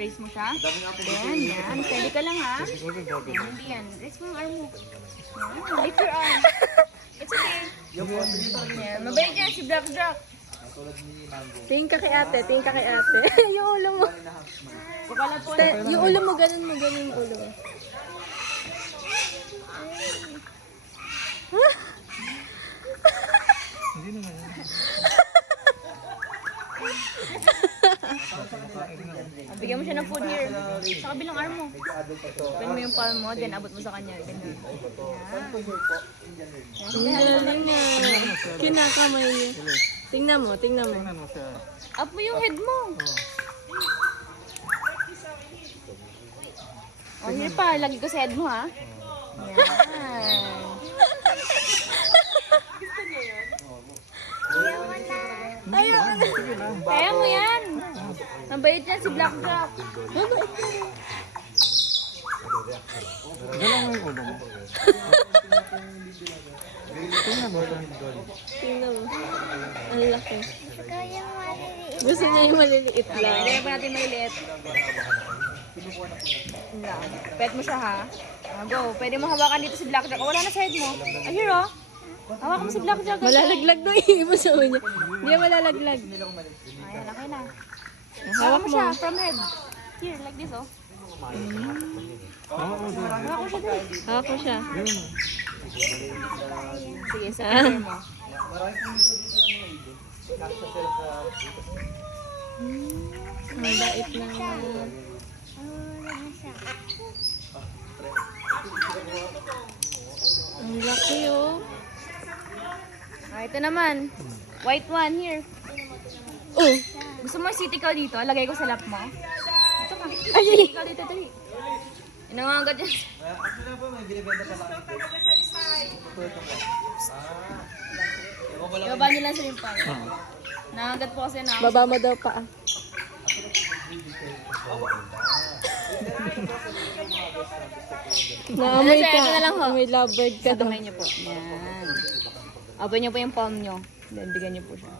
Raise mo siya. Then, yan. Pwede ka lang ha. Hindi yan. Raise mo yung arm mo. Yan. Lift your arm. It's okay. Yan. Mabait yan si Black Jack. Tingin ka kay ate, tingin ka kay ate. Yung ulo mo. Bukala po. Yung ulo mo, ganun mo, ganun yung ulo mo. Bigyan mo siya ng food here. Sa kabilang arm mo. Open mo yung palm mo, then abot mo sa kanya. Ganyan. Ang galing nga. Kinakamay niya. Tingnan mo, tingnan mo. Up mo yung head mo. Oh, here pa. Lagi ko sa head mo, ha? Yan. Ayaw na. Kaya mo yan. Mabait yan si Black Jack. Mabait ka rin. Tingnan mo. Ang laki. Gusto niya yung maliliit lang. Kaya pa natin maliliit. Pet mo siya, ha? Go. Pwede mo hawakan dito si Black Jack. Oh, wala na sa head mo. Ah, here, oh. Hawakan mo si Black Jack. Malalaglag doon. Iibo sa unya. Hindi yan malalaglag. Ayan, laki na. Hawak Hawak mo mo. siya from head. Here, like this, oh. Hawak mo siya dito. Hawak mo siya. Sige, sa picture mo. Ang bait naman. Ang laki, oh. Ah, ito naman. White one, here. Oh! Gusto mo sit ikaw dito? Lagay ko sa lap mo. Ito ka. Ay! Ikaw dito, dali. Inangangat yan. Ibaba niyo lang sa yung pan. Nangangat po kasi na ako. Baba mo daw pa. Naamoy Ano, sir? ka. Ito na lang ho. May lovebird ka daw. Kamay niyo po. Yan. Open niyo po yung palm niyo. Then, bigyan niyo po siya.